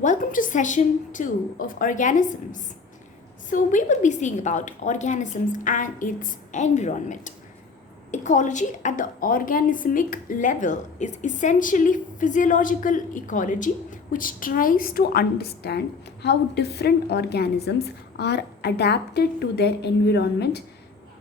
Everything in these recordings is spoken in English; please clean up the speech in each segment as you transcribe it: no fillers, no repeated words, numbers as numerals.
Welcome to session 2 of organisms. So, we will be seeing about organisms and its environment. Ecology at the organismic level is essentially physiological ecology, which tries to understand how different organisms are adapted to their environment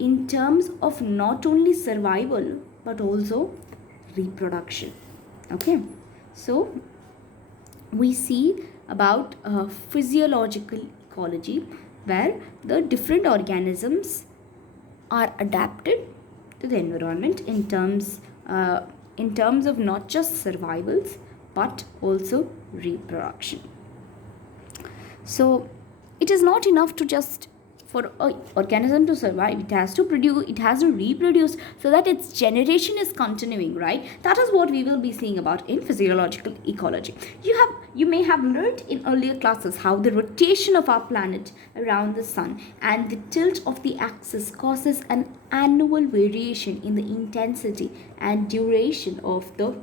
in terms of not only survival but also reproduction. Okay, so we see about physiological ecology where the different organisms are adapted to the environment in terms of not just survivals but also reproduction. So it is not enough to just for an organism to survive. It has to produce, it has to reproduce so that its generation is continuing, right? That is what we will be seeing about in physiological ecology. You may have learned in earlier classes how the rotation of our planet around the sun and the tilt of the axis causes an annual variation in the intensity and duration of the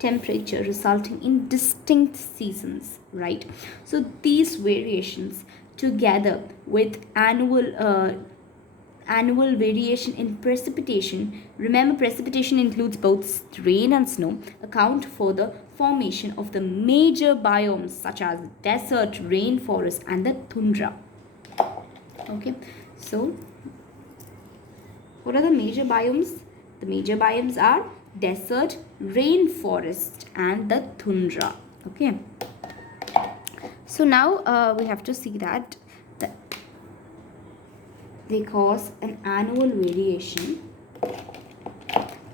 temperature, resulting in distinct seasons, right? So these variations together with annual variation in precipitation, remember precipitation includes both rain and snow, account for the formation of the major biomes such as desert, rainforest and the tundra. Okay, so what are the major biomes? The major biomes are desert, rainforest and the tundra. Okay, so now we have to see that they cause an annual variation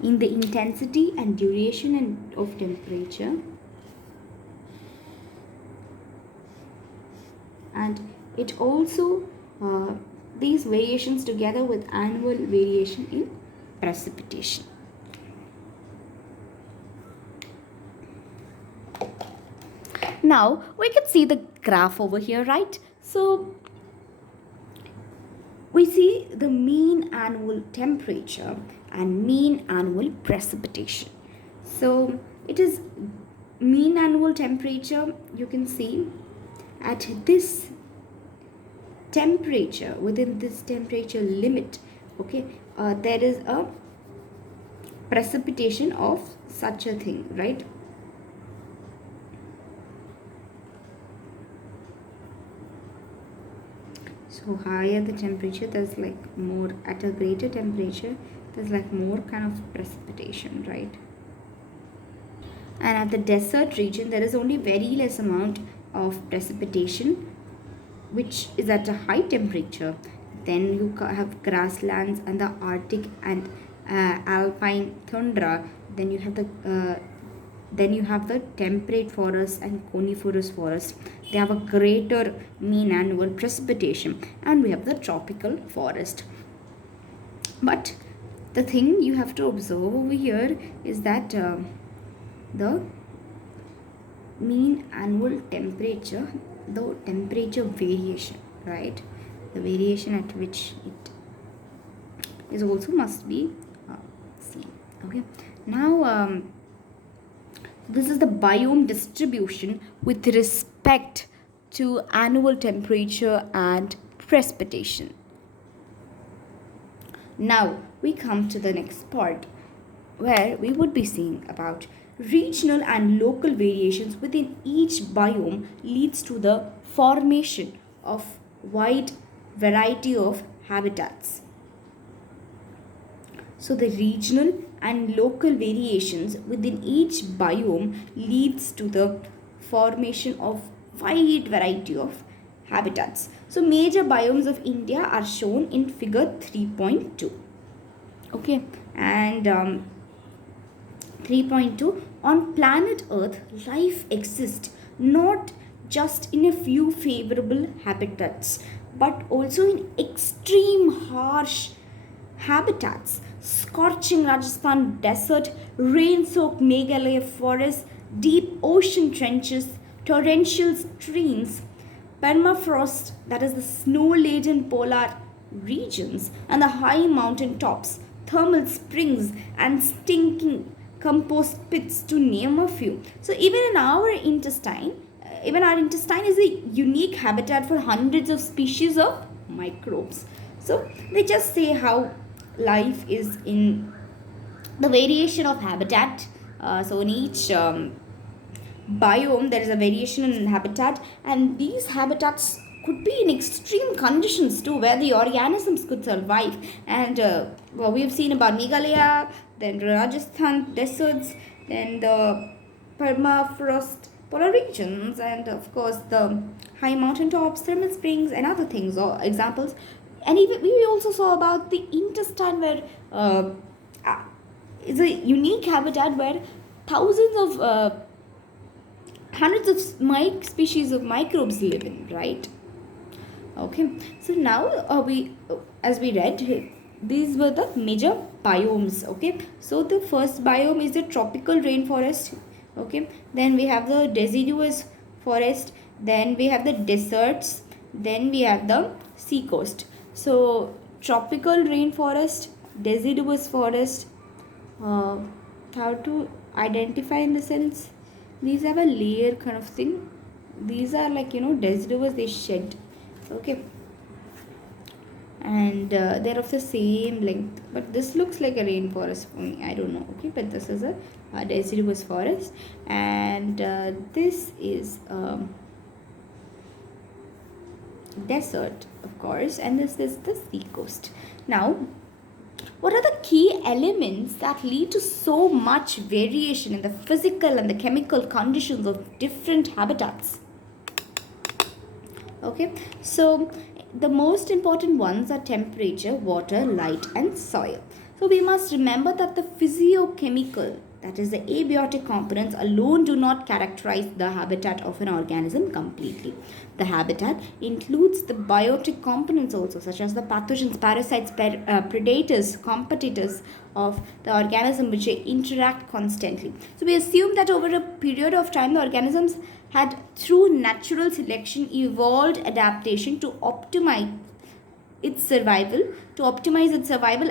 in the intensity and duration of temperature, and it also these variations together with annual variation in precipitation. Now we can see the graph over here, right? So we see the mean annual temperature and mean annual precipitation. So it is mean annual temperature, you can see at this temperature, within this temperature limit, okay, there is a precipitation of such a thing, right? So higher the temperature, there's like more, at a greater temperature there's like more kind of precipitation, right? And at the desert region there is only very less amount of precipitation, which is at a high temperature. Then you have grasslands and the Arctic and alpine tundra. Then you have the temperate forest and coniferous forest. They have a greater mean annual precipitation, and we have the tropical forest. But the thing you have to observe over here is that the mean annual temperature, the temperature variation, right? The variation at which it is also must be seen. Okay, now this is the biome distribution with respect to annual temperature and precipitation. Now we come to the next part where we would be seeing about regional and local variations within each biome leads to the formation of wide variety of habitats. So the regional and local variations within each biome leads to the formation of wide variety of habitats. So major biomes of India are shown in figure 3.2. Okay, and 3.2, on planet Earth life exists not just in a few favorable habitats but also in extreme harsh habitats. Scorching Rajasthan desert, rain-soaked Meghalaya forests, deep ocean trenches, torrential streams, permafrost, that is the snow-laden polar regions, and the high mountain tops, thermal springs, and stinking compost pits, to name a few. So even in our intestine, even our intestine is a unique habitat for hundreds of species of microbes. So they just say how life is in the variation of habitat. So in each biome there is a variation in habitat, and these habitats could be in extreme conditions too, where the organisms could survive. And well, we've seen about Meghalaya, then Rajasthan deserts, then the permafrost polar regions, and of course the high mountain tops, thermal springs, and other things or examples. And even we also saw about the intestine, where uh, is a unique habitat where thousands of hundreds of species of microbes live in, right? Okay, so now as we read, these were the major biomes. Okay, so the first biome is the tropical rainforest. Okay, then we have the deciduous forest, then we have the deserts, then we have the sea coast. So tropical rainforest, deciduous forest, uh, how to identify in the sense, these have a layer kind of thing. These are like, deciduous, they shed. Okay, and they're of the same length, but this looks like a rainforest for me, I don't know. Okay, but this is a deciduous forest, and this is desert, of course, and this is the sea coast. Now, what are the key elements that lead to so much variation in the physical and the chemical conditions of different habitats? Okay, so the most important ones are temperature, water, light, and soil. So we must remember that the physiochemical, that is the abiotic components alone, do not characterize the habitat of an organism completely. The habitat includes the biotic components also, such as the pathogens, parasites, predators, competitors of the organism, which interact constantly. So we assume that over a period of time the organisms had, through natural selection, evolved adaptation to optimize its survival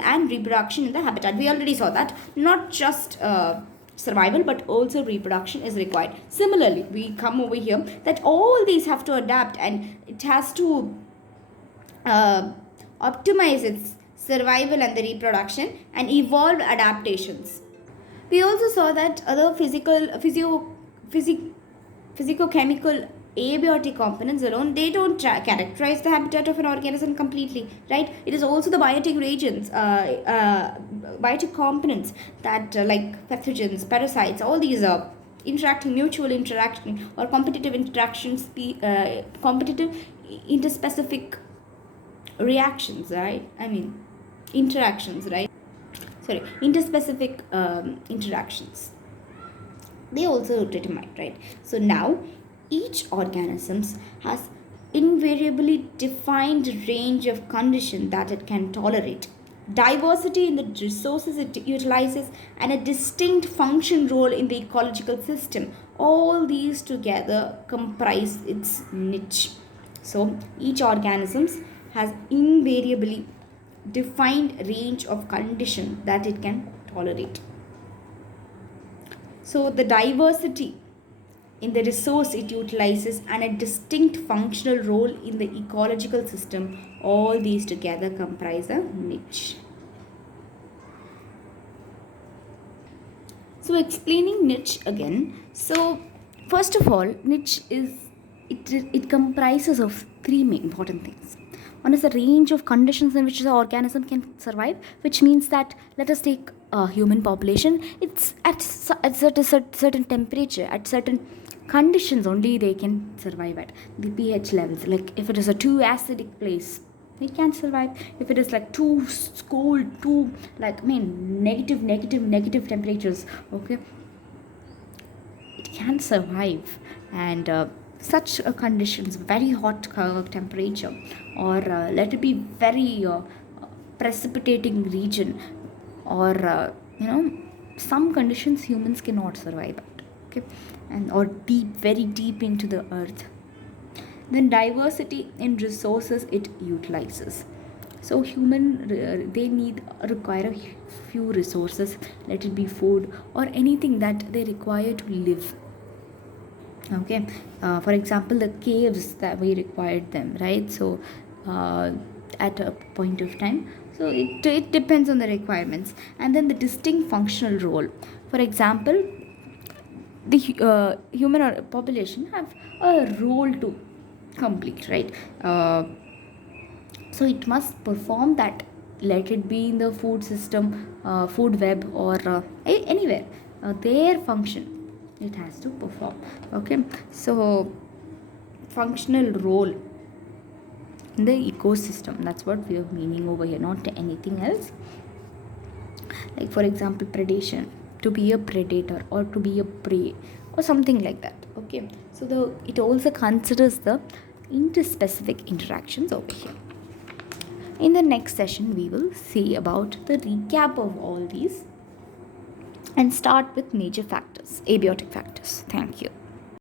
and reproduction in the habitat. We already saw that not just survival but also reproduction is required. Similarly, we come over here that all these have to adapt, and it has to optimize its survival and the reproduction and evolve adaptations. We also saw that other physicochemical abiotic components alone, they don't characterize the habitat of an organism completely, right? It is also the biotic reagents, biotic components that like pathogens, parasites, all these are mutual interaction or competitive interactions, competitive interspecific reactions, right? I mean interactions, right? Sorry, interspecific interactions, they also determine, right? So now each organisms has invariably defined range of condition that it can tolerate, diversity in the resources it utilizes, and a distinct function role in the ecological system. All these together comprise its niche. So each organisms has invariably defined range of condition that it can tolerate. So the diversity in the resource it utilizes and a distinct functional role in the ecological system, all these together comprise a niche. So explaining niche again. So first of all, niche is, it comprises of three main important things. One is the range of conditions in which the organism can survive, which means that, let us take a human population. It's at a certain temperature, at certain conditions only they can survive at. The pH levels, like if it is a too acidic place, they can't survive. If it is like too cold, too like negative temperatures, okay, it can't survive. And such conditions, very hot temperature, or let it be very precipitating region, or some conditions humans cannot survive at, okay, and or very deep into the earth. Then diversity in resources it utilizes. So they need require a few resources, let it be food or anything that they require to live. Okay, for example, the caves that we required them, right? So uh, at a point of time, so it depends on the requirements. And then the distinct functional role, for example, the human or population have a role to complete, right? So it must perform that, let it be in the food system, food web, or anywhere, their function it has to perform. Okay, so functional role in the ecosystem, that's what we are meaning over here, not anything else. Like for example, predation, to be a predator or to be a prey or something like that. Okay, so the it also considers the interspecific interactions over here. In the next session we will see about the recap of all these and start with major factors, abiotic factors. Thank you.